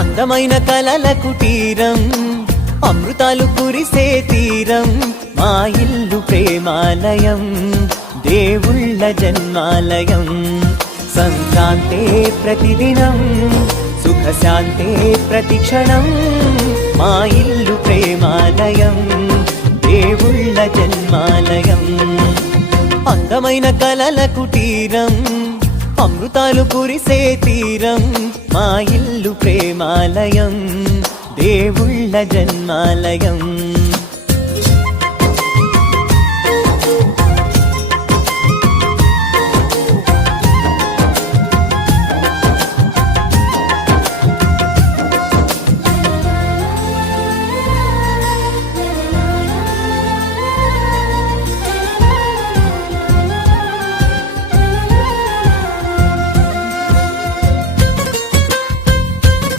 అందమైన కలల కుటీరం, అమృతాలు కురిసే తీరం, మా ఇల్లు ప్రేమాలయం, దేవుళ్ళ జన్మాలయం. సంక్రాంతే ప్రతిదినం, సుఖశాంతే ప్రతిక్షణం, మా ఇల్లు ప్రేమాలయం, దేవుళ్ళ జన్మాలయం. అందమైన కలల కుటీరం, అమృతాలు కురిసే తీరం, మా ఇల్లు ప్రేమాలయం, దేవుళ్ళ జన్మాలయం.